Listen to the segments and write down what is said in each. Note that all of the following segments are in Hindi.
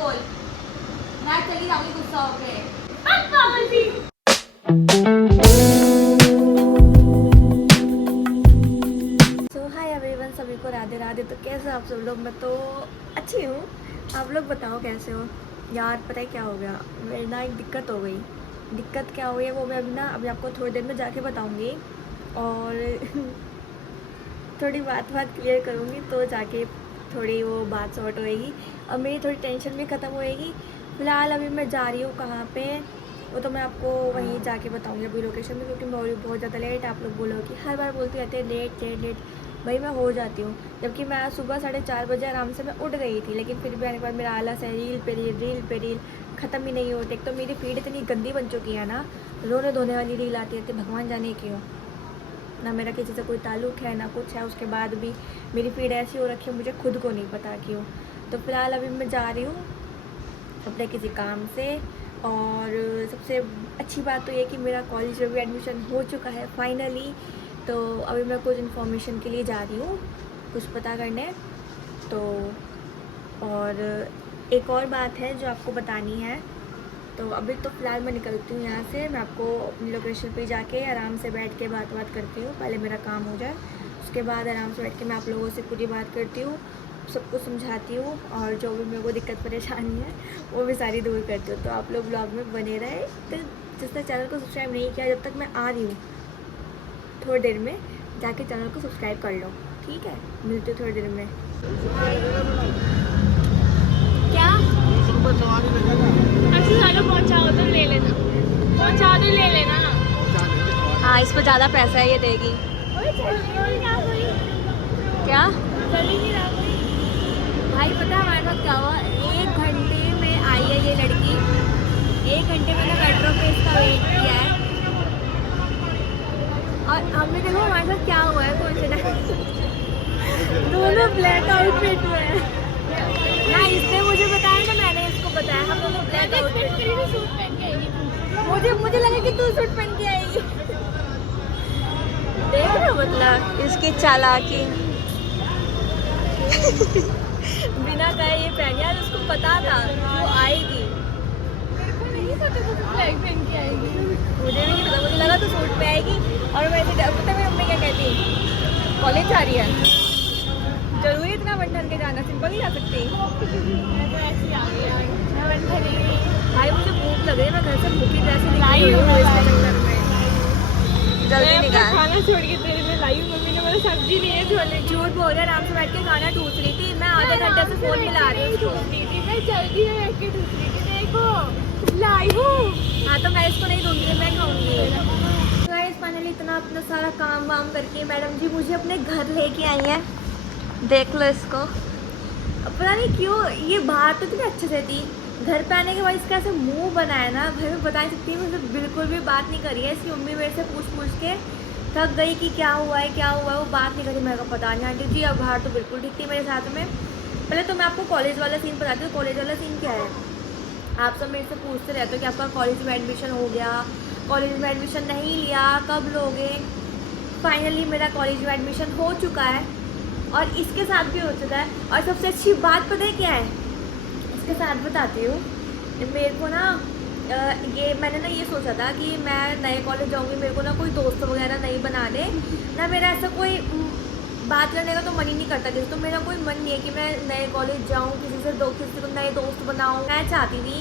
बोल। मैं चली जाऊंगी गुस्सा होके। सो हाय एवरीवन, सभी को राधे राधे। तो कैसे आप सब लोग? मैं तो अच्छी हूँ, आप लोग बताओ कैसे हो? यार पता है क्या हो गया, मेरे ना एक दिक्कत हो गई। दिक्कत क्या हुई है वो मैं अभी आपको थोड़ी देर में जाके बताऊँगी। और थोड़ी बात क्लियर करूँगी तो जाके थोड़ी वो बात सॉर्ट होएगी और मेरी थोड़ी टेंशन भी ख़त्म होएगी। फ़िलहाल अभी मैं जा रही हूँ कहाँ पे, वो तो मैं आपको वहीं जाके बताऊँगी अभी लोकेशन में, क्योंकि मैं बहुत ज़्यादा लेट। आप लोग बोलो कि हर बार बोलती रहते हैं लेट लेट लेट, भाई मैं हो जाती हूँ। जबकि मैं आज सुबह 4:30 बजे आराम से मैं उठ गई थी, लेकिन फिर भी आने के बाद मेरा आलस है। रील ख़त्म ही नहीं होती। एक तो मेरी फीड इतनी गंदी बन चुकी है ना, रोने धोने वाली रील आती रहती है, भगवान जाने क्यों। ना मेरा किसी से कोई ताल्लुक़ है ना कुछ है, उसके बाद भी मेरी फीड ऐसी हो रखी है, मुझे खुद को नहीं पता क्यों। तो फ़िलहाल अभी मैं जा रही हूँ अपने किसी काम से। और सबसे अच्छी बात तो ये कि मेरा कॉलेज में भी एडमिशन हो चुका है फाइनली। तो अभी मैं कुछ इन्फॉर्मेशन के लिए जा रही हूँ, कुछ पता करने। तो और एक और बात है जो आपको बतानी है। तो अभी तो फ़िलहाल मैं निकलती हूँ यहाँ से। मैं आपको अपनी लोकेशन पे जाके आराम से बैठ के बात करती हूँ। पहले मेरा काम हो जाए, उसके बाद आराम से बैठ के मैं आप लोगों से पूरी बात करती हूँ, सबको समझाती हूँ, और जो भी मेरे को दिक्कत परेशानी है वो भी सारी दूर करती हूँ। तो आप लोग ब्लॉग में बने रहे। तो जिसने चैनल को सब्सक्राइब नहीं किया, जब तक मैं आ रही हूँ थोड़ी देर में जाके चैनल को सब्सक्राइब कर लो, ठीक है? मिलती हूँ थोड़ी देर में। क्या ले लेना, पहुँचा दो, ले लेना। हाँ, इस पर ज़्यादा पैसा है, ये देगी। क्या भाई पता है हमारे साथ क्या हुआ? 1 घंटे में आई है ये लड़की। 1 घंटे मैंने मेट्रो पे इसका वेट किया है, और हमने देखो हमारे साथ क्या हुआ है। कोइंसिडेंस दोनों ब्लैक आउटफिट में है ना। इसने मुझे बताया ना, मैंने इसको बताया, हम दोनों ब्लैक आउटफिट मुझे लगा कि तू सूट पहन के आएगी। देख रहे हो मतलब इसकी चालाकी। बिना कहे ये पहन गया, उसको पता था वो आएगी। नहीं पता वो ब्लैक पहन के आएगी, मुझे भी नहीं पता। मुझे लगा तो सूट पे आएगी। और वैसे पता मेरी मम्मी क्या कहती, कॉलेज जा रही है, जरूरी इतना बन के जाना, सिंपल ही जा सकती। भाई मुझे भूख लग रही है, मैं घर से भूखी जैसे निकली हूँ इसके चक्कर में। जल्दी निकाल। खाना छोड़ के तेरे लिए लाई हूँ, मम्मी ने बोला सब्जी नहीं है छोले। झूठ बोल रहे, आराम से बैठ के खाना ठूस रही थी मैं। आधे घंटे से फोन मिला रही हूँ, मैं जल्दी में बैठ के ठूस रही थी। देखो लाई हूँ। हाँ तो मैं इसको नहीं दूंगी, मैं खाऊंगी। तो गाइस फाइनली इतना अपना सारा काम वाम करके मैडम जी मुझे अपने घर लेके आई हैं। देख लो इसको। पता नहीं क्यों ये बाहर तो इतनी अच्छे से थी, घर पे आने के बाद इसका ऐसे मुंह बनाया ना, भाई मैं बता नहीं सकती। मुझे बिल्कुल भी बात नहीं करी है। इसकी मम्मी मेरे से पूछ के थक गई कि क्या हुआ है, वो बात नहीं करी। मेरे को पता नहीं आंटी जी, अब बाहर तो बिल्कुल ठीक थी मेरे साथ में। पहले तो मैं आपको कॉलेज वाला सीन बताती हूँ। कॉलेज वाला सीन क्या है, आप सब मेरे से पूछते रहते हो कि आपका कॉलेज में एडमिशन हो गया, कॉलेज में एडमिशन नहीं लिया, कब लोगे? फाइनली मेरा कॉलेज में एडमिशन हो चुका है, और इसके साथ भी हो चुका है। और सबसे अच्छी बात पता है क्या है, इसके साथ बताती हूँ। मेरे को ना ये मैंने ना ये सोचा था कि मैं नए कॉलेज जाऊँगी, मेरे को ना कोई दोस्त वगैरह नहीं बनाने ना, मेरा ऐसा कोई बात करने का तो मन ही नहीं करता किसी। तो मेरा कोई मन नहीं है कि मैं नए कॉलेज जाऊँ, किसी को नए दोस्त बनाऊँ। मैं चाहती थी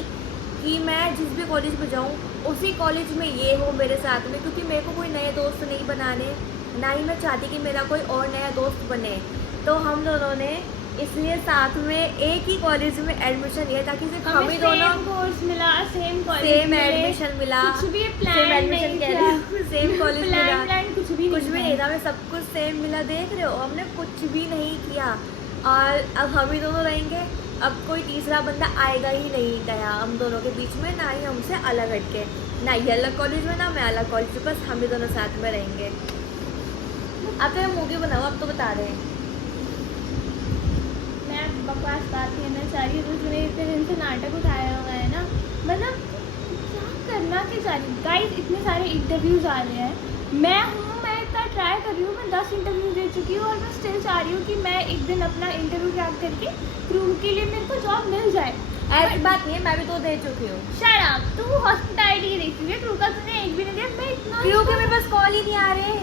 कि मैं जिस भी कॉलेज में जाऊँ उसी कॉलेज में ये हो मेरे साथ में, क्योंकि मेरे को कोई नए दोस्त नहीं बनाने, ना ही मैं चाहती कि मेरा कोई और नया दोस्त बने। तो हम दोनों ने इसलिए साथ में एक ही कॉलेज में एडमिशन लिया, ताकि सिर्फ हम ही दोनों कोर्स मिला, सेम एडमिशन मिला, कुछ भी प्लान नहीं किया, सेम कॉलेज मिला, कुछ भी नहीं था, हमें सब कुछ सेम मिला। देख रहे हो, हमने कुछ भी नहीं किया। और अब हम ही दोनों रहेंगे, अब कोई तीसरा बंदा आएगा ही नहीं गया हम दोनों के बीच में, ना ही हमसे अलग हटके, ना ये अलग कॉलेज में ना मैं अलग कॉलेज में, बस हम ही दोनों साथ में रहेंगे। अब तो मूवी बनाओ, अब तो बता रहे हैं। मैं बकवास बात कहना चाह रही हूँ, तो इतने दिन से नाटक उठाया हुआ है ना, मतलब क्या करना के चाह रही। गाइस इतने सारे इंटरव्यूज़ आ रहे हैं, मैं इतना ट्राई कर रही हूँ, मैं 10 इंटरव्यू दे चुकी हूँ, और मैं स्टिल चाह रही हूँ कि मैं एक दिन अपना इंटरव्यू क्रैक करके फिर उनके लिए मेरे को जॉब मिल जाए। ऐसी बात नहीं है, मैं भी तो दे चुकी हूँ। शट अप, तू हॉस्पिटैलिटी की देखती है, क्रू का तूने एक भी नहीं दिया। मैं इतना क्रू के मेरे पास कॉल ही नहीं आ रहे।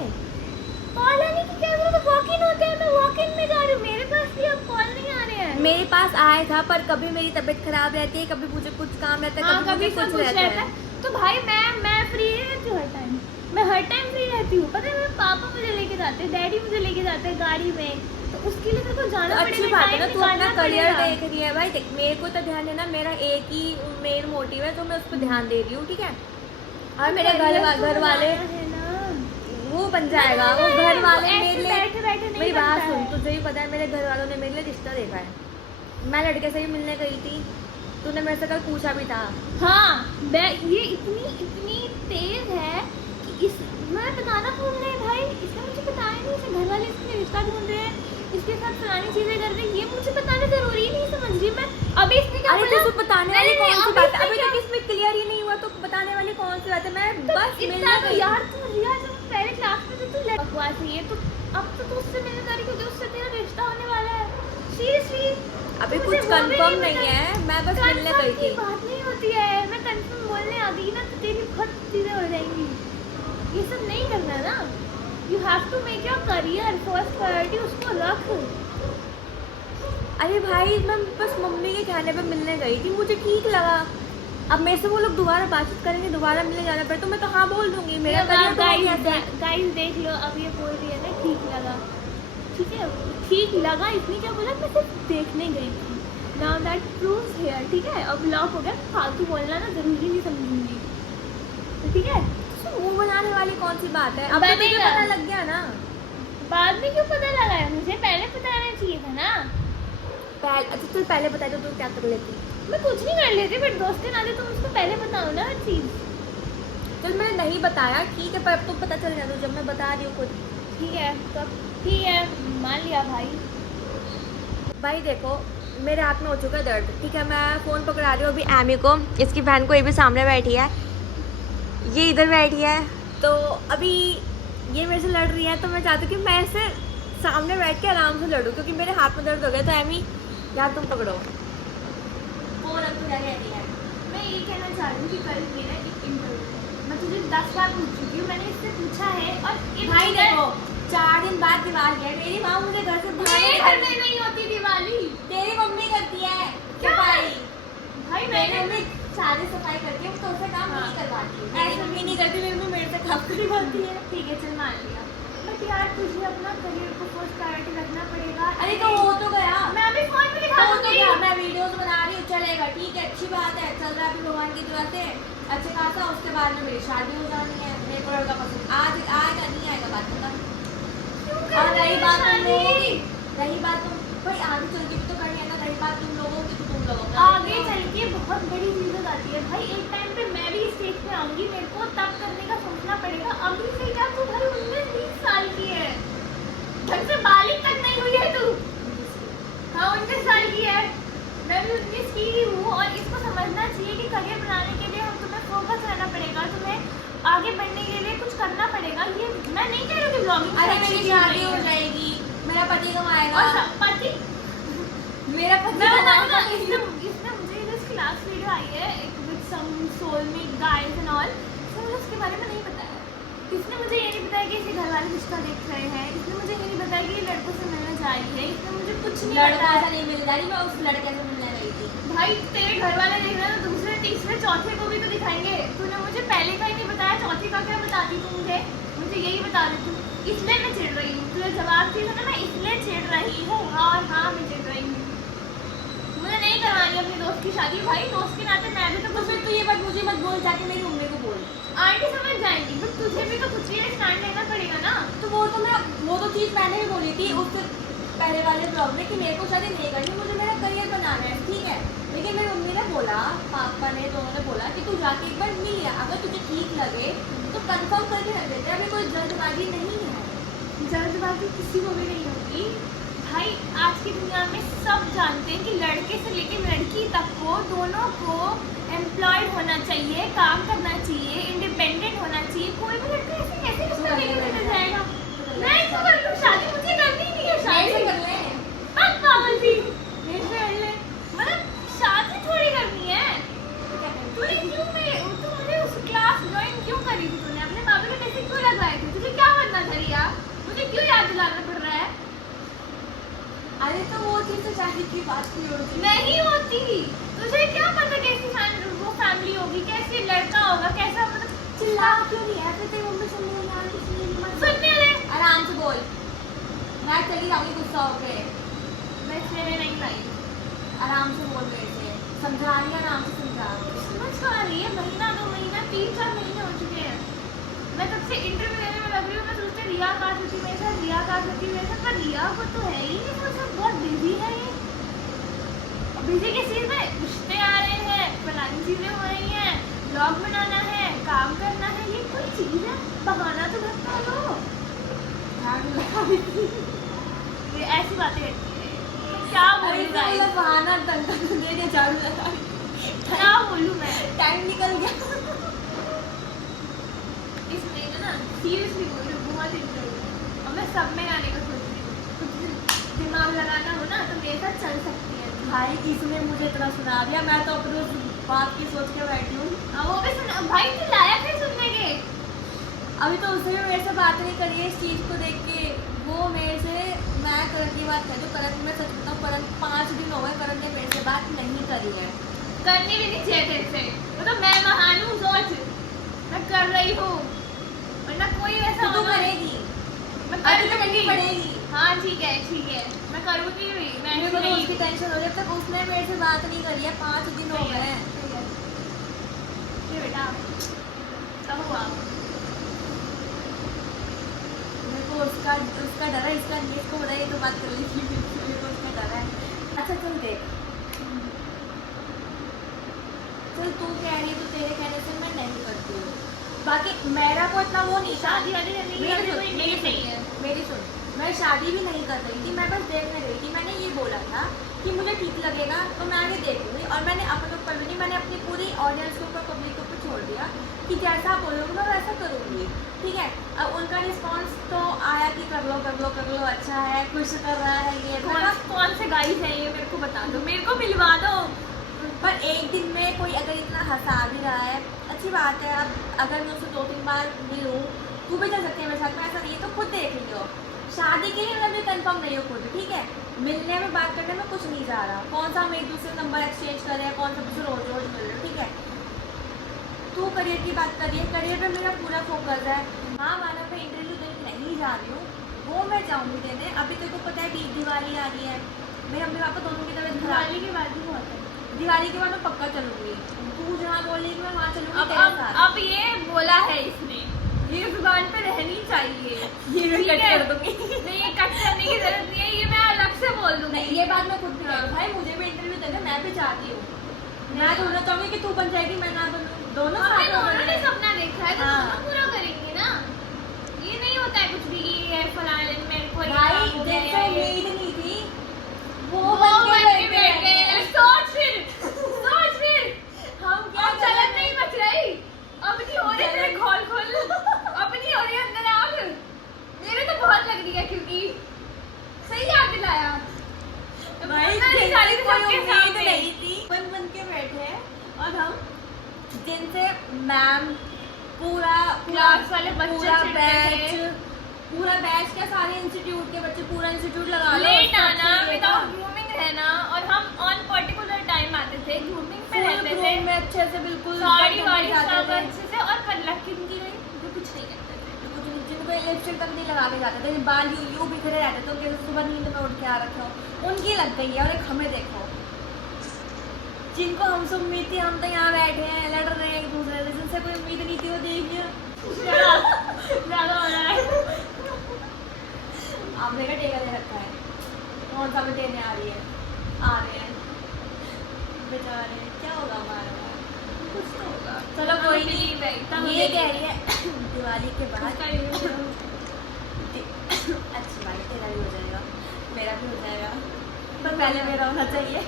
कॉल आने की क्या जरूरत है? वॉक इन होते हैं, मैं वॉक इन में जा रही हूँ, मेरे पास भी अब कॉल नहीं आ रहे हैं। मेरे पास आया था, पर कभी मेरी तबीयत खराब रहती है, कभी मुझे कुछ काम रहता है, हाँ, कभी कभी कुछ रहता है। तो भाई मैं फ्री रहती हूँ हर टाइम, मैं हर टाइम फ्री रहती हूँ। पता है मेरे पापा मुझे लेके जाते हैं, डैडी मुझे लेके जाते हैं गाड़ी में, तो उसके लिए तेरे को जाना तो पड़ेगा। अच्छी बात है ना, तू अपना करियर पड़ेगा। देख रही है भाई। देख, मेरे को तो ध्यान देना, मेरा एक ही मेन मोटिव है, तो मैं उस पर ध्यान दे रही हूँ, ठीक है। और मेरे घर वाले है ना, वो बन जाएगा, वो घर वाले ऐसे मेरे लिए। बैठे नहीं मेरी बात बनता सुन, है। तुझे भी पता है मेरे घर वालों ने मेरे लिए रिश्ता देखा है। मैं लड़के से ही मिलने गई थी, तूने मेरे से कल पूछा भी था। हाँ, ये इतनी तेज है कि इस मैं बताना भूल गई भाई, इसने मुझे बताया नहीं, इसके घर वाले इसके रिश्ता ढूंढ रहे हैं, इसके साथ फलानी चीजें कर रहे हैं, ये मुझे बताना जरूरी ही नहीं समझ रही मैं। अभी इसने क्या अरे बोला? तो बताने वाली नहीं, कौन सी अभी बात है? इसने अभी क्या- तक इसमें क्लियर ही नहीं हुआ, तो बताने वाली कौन सी बात है? मैं बस इतना मिलने तो गई। यार तू रिया जब पहले क्लास में तो तू बकवास है ये, तो अब तो तू उससे मिलने जा रही क्योंकि उससे तेरा रिश्ता होने वाला है। सीरियसली अभी कुछ कंफर्म नहीं है, मैं बस मिलने गई थी। बात नहीं होती है, मैं कंफर्म बोलने आ गई ना तो तेरी बहुत चीजें हो जाएंगी। ये सब नहीं करना ना, you have to make your career first priority, उसको रख। अरे भाई, मैं बस मम्मी के कहने पे मिलने गई थी, मुझे ठीक लगा। अब मेरे से वो लोग दोबारा बातचीत करेंगे, दोबारा मिलने जाना पड़े, तो मैं तो हाँ बोल दूंगी। मेरा करियर तो हो गया था। गाइस देख लो, अब ये बोल रही है ना ठीक लगा, ठीक है ठीक लगा, इसने क्या बोला, मैं सिर्फ देखने गई थी। नाउ दैट प्रूव्स हियर, ठीक है। अब लॉक हो गया, फालतू बोलना ना जरूरी नहीं समझूंगी, तो ठीक है। तो मुंह बनाने वाली कौन सी बात है? अब तो तुझे बनेगा। पता लग गया ना। बाद में क्यों पता लगा है? मुझे पहले पता रहना चाहिए था ना। अच्छा चल, पहले बताए तो तू क्या कर लेती? मैं कुछ नहीं कर लेती, बट दोस्त के नाते तुम उसको पहले बताओ ना हर चीज़। चल, मैंने नहीं बताया, ठीक है, पर अब तो पता चल गया, तो जब मैं बता रही हूँ खुद। ठीक है, तो ठीक है, मान लिया भाई। भाई देखो, मेरे हाथ में हो चुका है दर्द, ठीक है। मैं फ़ोन पकड़ा रही हूँ अभी एमी को, इसकी बहन को, ये भी सामने बैठी है, ये इधर बैठी है। तो अभी ये मेरे से लड़ रही है, तो मैं चाहती हूँ कि मैं इससे सामने बैठ के आराम से लड़ूँ, क्योंकि मेरे हाथ में दर्द हो गया। तो एमी यार, तुम पकड़ो फोन, अब तू क्या कहती है? मैं ये कहना चाह रही हूँ कि कल मेरा एक इंटरव्यू है, मैं तुझे 10 बार पूछ चुकी हूँ, मैंने इससे पूछा है। और भाई देखो, 4 दिन बाद दिवाली है, मेरी माँ मुझे घर से मेरे घर में नहीं होती दिवाली, तेरी मम्मी करती है क्या? सफाई। भाई मेरी मैंने मम्मी सारी सफाई करती है, तो उससे काम हाँ। नहीं करवाती। मेरी मम्मी नहीं करती, मेरी मम्मी मेरे से काम करवाती है। ठीक है, चल मान लिया, बट यार तुझे अपना करियर को फर्स्ट प्रायोरिटी रखना पड़ेगा। अरे तो हो तो गया, मैं अभी फोन में दिखा हो तो दूंगी। गया, मैं वीडियोस बना रही हूँ, चलेगा, ठीक है, अच्छी बात है, चल रहा है अभी भगवान की दुआ से अच्छे खासा। उसके बाद में मेरी शादी हो जानी है, मेरे को लड़का पसंद आज आएगा नहीं आएगा बात पता। और रही बात तुम लोगों की, रही बात तुम भाई आगे चल के भी तो करनी है ना, रही बात तुम लोगों की तो तुम लोगों का आगे चल के बहुत बड़ी चीज़ हो जाती है भाई। एक टाइम पे मैं भी स्टेज पे आऊंगी, मेरे को तब करने का सोचना पड़ेगा। अभी से क्या तू भाई 19-20 साल की है, ढंग से बालिग तक नहीं हुई है तू। हाँ 19 साल की है, मैं भी 19 की ही हूँ। और इसको समझना चाहिए कि करियर बनाने के लिए हम तुम्हें फोकस रहना पड़ेगा, तुम्हें आगे बढ़ने के लिए कुछ करना पड़ेगा। ये मैं नहीं कह रही हूँ कि ब्लॉगिंग अरे मेरी शादी हो जाएगी, मेरा पति कमाएगा, और पति मेरा पति मैं बताऊँ ना, कमाएगा। इसमें मुझे जिस क्लास वीडियो आई है with some soulmate guys and all, मुझे उसके बारे में नहीं बताया। इसने मुझे ये नहीं बताया कि इसके घर वाले रिश्ता देख रहे हैं, इसने मुझे ये नहीं बताया कि ये लड़कों से मिलने जा रही है, इसने मुझे कुछ नहीं लड़का बताया। ऐसा नहीं मिल रही, मैं उस लड़के से मिलने गई थी। भाई तेरे घर वाले देख रहे हैं तो दूसरे तीसरे चौथे को भी तो दिखाएंगे। तूने मुझे पहले का ही नहीं बताया, चौथे का क्या बताती तू मुझे यही बता दे तू। इसलिए मैं चिढ़ रही हूँ, तुझे जवाब चाहिए था ना, मैं इसलिए चिढ़ रही हूँ। और हाँ मैं चिढ़ रही हूँ, मुझे नहीं करवानी अपनी दोस्त की शादी। भाई दोस्त के नाते मैं भी तो तो फिर तू ये बात मुझे मत बोल, जाके मेरी मम्मी को बोल। आंटी समझ जाएंगी, बट तुझे भी तो कुछ ही स्टैंड लेना पड़ेगा ना। तो वो तो चीज़ मैंने भी बोली थी उससे पहले वाले ब्लॉग में कि मेरे को शादी नहीं करनी, मुझे मेरा करियर बनाना है, ठीक है। लेकिन मेरी मम्मी ने बोला, पापा ने, दोनों ने बोला कि तू जाके एक बार मिल लिया, अगर तुझे ठीक लगे तो कंफर्म करके रख देते हैं, अभी कोई जल्दबाजी नहीं है। जल्दबाजी किसी को भी नहीं होगी भाई। आज की दुनिया में सब जानते हैं कि लड़के से लेकर लड़की तक को दोनों को एम्प्लॉयड होना चाहिए, काम करना चाहिए, इंडिपेंडेंट होना चाहिए। कोई भी लड़का ऐसे कैसे रिश्ता लेके चला जाएगा? मैं क्यों कर लूँ शादी? मुझे करनी ही नहीं है शादी। मेरे से कर ले। बस पागल थी, मेरे से कर ले, मतलब शादी थोड़ी कर क्यों नहीं है? फिर तेरी मम्मी सुनने नहीं आ रही, कुछ नहीं मत सुनने दे। आराम से बोल। मैं चली जाऊंगी गुस्सा होके। मैं इसलिए नहीं लाई। आराम से बोल मेरे से, समझा रही है, आराम से समझा। समझ कहाँ आ रही है? महीना 2 महीना 3-4 महीने हो चुके हैं। मैं तब से इंटरव्यू देने में लग रही हूँ। मैं सोचती हूँ रिया कहाँ होती मेरे साथ, रिया कहाँ होती मेरे साथ, पर रिया को तो है ही नहीं। मुझसे बहुत बिजी है ये। बिजी किस चीज़ में? रिश्ते आ रहे हैं, फलानी चीज़ें हो रही हैं, ब्लॉग बनाना है, काम करना है। ये कोई चीज़ है? बहाना तो करता लो। ये ऐसी बातें करती है। क्या बोलूँ गाइस? बहाना दे दे, झाड़ू लगा। क्या बोलूँ मैं? टाइम निकल गया। इसमें ना सीरियसली बोल रही हूँ, बहुत इंटरेस्ट है और मैं सब में गाने का सोच रही हूँ। कुछ दिमाग लगाना हो ना तो मेरे साथ चल सकती है। भाई इसने मुझे इतना सुना दिया, मैं तो अपने उस बात की सोच के बैठी हूँ। वो भी सुना भाई, तू लायक है सुनने के। अभी तो उसने भी मेरे से बात नहीं करी है इस चीज़ को देख के। वो मेरे से, मैं करण की बात कर, जो करण मैं सच बताऊँ, करण 5 दिन हो गए करण ने मेरे से बात नहीं करी है। करनी भी नहीं चाहिए तेरे से। मतलब मैं महान हूँ, सोच मैं कर रही हूँ, वरना कोई वैसा तो होगा। करेगी, मैं अभी तो कर करनी पड़ेगी। हाँ ठीक है मैं करूँगी भी। मैं मेरे ऐसी को तो नहीं उसकी टेंशन हो रही है, अब तक उसने मेरे से बात नहीं करी है, 5 दिन हो गए हैं। ये बेटा क्या हुआ? मेरे को उसका डर है, इसका इसको बताइए तो बात कर लीजिए, मेरे को उसका डर है। अच्छा चल देख, चल तू कह रही है तो तेरे कहने से मैं नहीं करती हूँ। बाकी मेरा को इतना वो नहीं था। शादी वादी करने की अभी कोई नीड नहीं है। मेरी सुन, मैं शादी भी नहीं कर रही थी, मैं बस देखने गई थी। मैंने ये बोला था कि मुझे ठीक लगेगा तो मैं आगे देखूंगी, और मैंने अपने ऊपर भी नहीं, मैंने अपनी पूरी ऑडियंस के ऊपर, पब्लिक के ऊपर छोड़ दिया कि जैसा आप बोलोगे मैं वैसा करूँगी। ठीक है, अब उनका रिस्पॉन्स तो आया कि कर लो, अच्छा है, खुश कर रहा है, ये कौन से गाइस है ये मेरे को बता दो, मेरे को मिलवा दो। पर एक दिन में कोई अगर इतना हंसा भी रहा है, अच्छी बात है। अब अगर मैं उससे 2-3 बार मिलूँ, तू भी चल सकती है मेरे साथ में, ऐसा नहीं है तो खुद देख लियो। शादी के लिए मैं भी कंफर्म नहीं हूँ खुद, ठीक है। मिलने में, बात करने में कुछ नहीं जा रहा। कौन सा हम एक दूसरे नंबर एक्सचेंज कर रहे हैं, कौन सा दूसरे रोज मिल रहे हैं, ठीक है। तू करियर की बात करिए, करियर पे मेरा पूरा फोकस है। हाँ माना मैं इंटरव्यू देने नहीं जा रही हूँ, वो मैं जाऊँगी देने। अभी तेरे को पता है कि दिवाली आ रही है, मेरे मम्मी पापा दोनों की तबीयत खराब। दिवाली के बाद भी बहुत है। दिवाली के बाद मैं पक्का चलूँगी, तू जहाँ बोलेगी मैं वहाँ चलूँगी तेरे साथ। अब ये बोला है इसने, ये जुबान पे रहनी चाहिए। ये मैं ठीक कट है? कर दूँगी। नहीं ये कट करने की जरूरत नहीं है, ये मैं अलग से बोल दूँगी। नहीं, ये बात मैं खुद भी कह रही हूँ। भाई मुझे भी इंटरव्यू देना, मैं भी चाहती हूँ। मैं थोड़ा चाहूँगी कि तू बन जाएगी, मैं ना बनूँ, दोनों साथ में दोनों ने बने। सपना देखा है तो हाँ। दोनों पूरा करेंगे ना। ये नहीं होता है कुछ भी ये फलाने मेरे को भाई जैसे उम्मीद नहीं थी वो वो बन बन के के बैठ गए। सोच फिर हम क्या अब चलन नहीं बच रही, अब नहीं हो रही तेरे खोल अब नहीं हो रही अंदर आग। मेरे तो बहुत लग रही है क्योंकि सही याद दिलाया। भाई बोलना नहीं जैसे चाह रही थी कोई सबके उम्मीद सामने। नहीं थी, बन के बैठे हैं। और हम जिनसे मैम पूरा क्लास वाले बच्चे पूरा बैच क्या, सारे इंस्टीट्यूट के बच्चे, पूरा इंस्टीट्यूट लगा लो, लेट सब आना, चाहिए था। विदाउट ग्रूमिंग रहना, और हम ऑन पर्टिकुलर टाइम आते थे, ग्रूमिंग पे Full रहते groom थे, में अच्छे से बिल्कुल साड़ी बन वाड़ी के जाते सब थे। अच्छे से, और लड़की की नहीं जो कुछ नहीं करते थे। जिनको लिपस्टिक तक नहीं लगा के जाते थे, बाल यूं बिखरे रहते थे, उनके सुबह नींद में उठ के आ रखे हो, उनकी लग गई है। और एक हमें देखो, जिनको हमसे उम्मीद थी, हम तो यहाँ बैठे हैं लड़ रहे हैं एक दूसरे से, जिनसे कोई उम्मीद नहीं थी वो देखिए ज्यादा हो रहा है। आपने का टेका दे रखा है, कौन सा में देने आ रही है, आ रहे हैं बेचारे, क्या होगा हमारा, कुछ तो होगा। चलो कोई नहीं। इतना ये कह रही है दिवाली के बाद उसका ये अच्छी बात है, तेरा भी हो जाएगा, मेरा भी हो जाएगा, पर पहले मेरा होना चाहिए,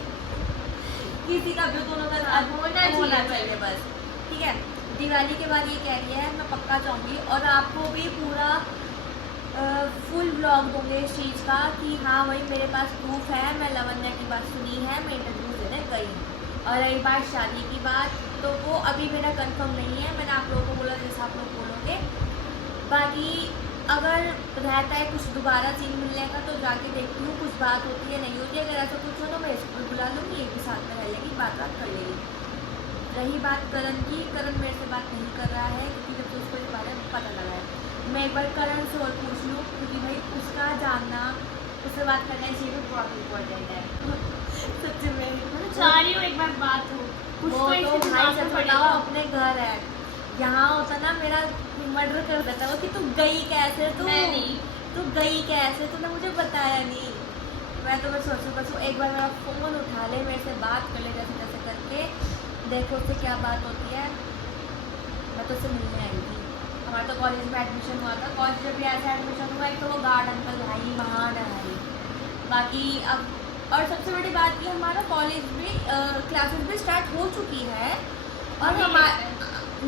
किसी का भी दोनों का साथ होना चाहिए बस, ठीक है। दिवाली के बाद ये कह रही है मैं पक्का चाहूँगी, और आपको भी पूरा फुल ब्लॉग दूंगे इस चीज़ का कि हाँ भाई मेरे पास प्रूफ है, मैं लवन्या की बात सुनी है, मैं इंटरव्यू देने गई हूँ। और रही बात शादी की बात, तो वो अभी मेरा कंफर्म नहीं है, मैंने आप लोगों को बोला जैसा आप लोग बोलोगे। बाकी अगर रहता है कुछ दोबारा सीन मिलने का तो जाके देखती हूँ, कुछ बात होती है नहीं होती है, अगर ऐसा कुछ हो तो मैं इसको बुला लूँगी, एक भी साथ में रह लेंगी, बात कर लेंगी। रही बात करण की, करण मेरे से बात नहीं कर रहा है क्योंकि जब से उसको इस बारे में पता लगा है। मैं एक बार करण से और पूछ लूँ क्योंकि भाई उसका जानना, उससे बात करना इस चीज़ में बहुत इम्पोर्टेंट है। सच्ची में मैं चाह रही हूँ एक बार बात हो। कुछ वो तो तो इससे भाई दिमाग सच में बताओ पड़ेगा। अपने घर है, यहाँ होता ना मेरा मर्डर कर देता वो कि तू गई कैसे, मैं नहीं। तू गई कैसे, तूने मुझे बताया नहीं। मैं तो मैं सोचूं बस वो एक बार मेरा फ़ोन उठा ले, मेरे से बात कर ले जैसे तैसे करके, देखो उससे क्या बात होती है। मैं तो उससे मिलने आई थी, हमारा तो कॉलेज में एडमिशन हुआ था। कॉलेज जब भी ऐसा एडमिशन हुआ, एक तो वो गार्ड अंकल भाई महान है भाई। बाकी अब और सबसे बड़ी बात ये हमारा कॉलेज में क्लासेस भी स्टार्ट हो चुकी है और हमारा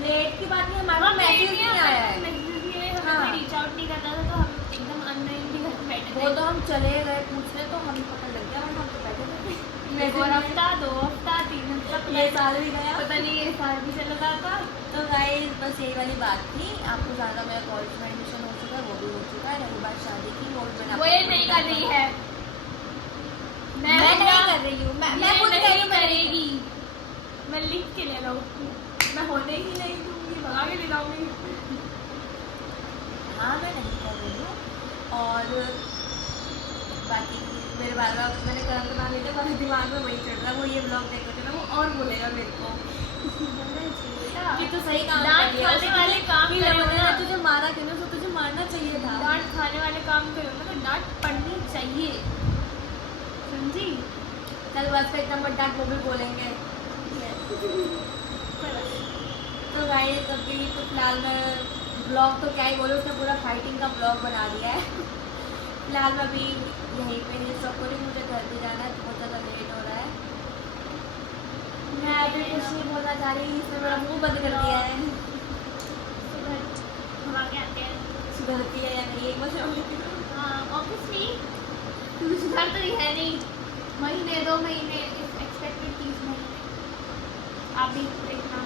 लेट की बात नहीं, हमारा मैसेज नहीं आया है। मैसेज नहीं आया, हाँ। हमें रीच आउट नहीं करना था तो हम एकदम अननोन भी घर पे बैठे थे। वो तो हम चले गए पूछने तो हमें पता लग गया, वरना हम तो बैठे थे। एक और हफ्ता, 2 हफ्ता, 3 हफ्ता, ये साल भी गया, पता नहीं ये साल भी चल रहा था। तो गाइस बस यही वाली बात थी। आपको ज़्यादा मेरा कॉलेज में एडमिशन हो चुका है, वो भी हो चुका है। रही बात शादी की, वो भी मैंने वो ये नहीं कर रही है। मैं नहीं कर रही हूँ, मैं खुद कह रही हूँ मैं नहीं करेगी। मैं लिख के ले रहा हूँ। मैं होने ही नहीं दूंगी, भगा के ले जाऊंगी। हाँ मैं नहीं कर रही हूँ। और बाकी मेरे बार बार मैंने करण का नाम लिया, मेरे दिमाग में वही चल रहा है, वो ये ब्लॉग देखोगे ना वो और बोलेगा मेरे को कि तू सही काम डांट कर रही है। खाने वाले काम कि करो लवने ना। ने तुझे मारा क्यों ना, तो तुझे मारना चाहिए था। डांट खाने वाले काम करो ना, तो डांट पड़नी चाहिए, समझी? कल बस पे इतना मत डांट, वो भी बोलेंगे। तो गाइस अभी तो फिलहाल मैं ब्लॉग तो क्या ही बोलूँ, उसने पूरा फाइटिंग का ब्लॉग बना दिया है। फिलहाल मैं अभी यहीं पे ही स्टॉप करी, मुझे घर पे जाना है, बहुत ज़्यादा लेट हो रहा है। मैं अभी कुछ नहीं बोलना चाह रही, इसने मेरा मुंह बंद कर दिया है। सुबह हम आगे आते हैं। सुधरती है या नहीं एक बार बोलती हूँ। हाँ ऑब्वियसली तू सुधर तो रही है नहीं, महीने 2 महीने एक्सपेक्टेड 30 महीने। आप भी देखना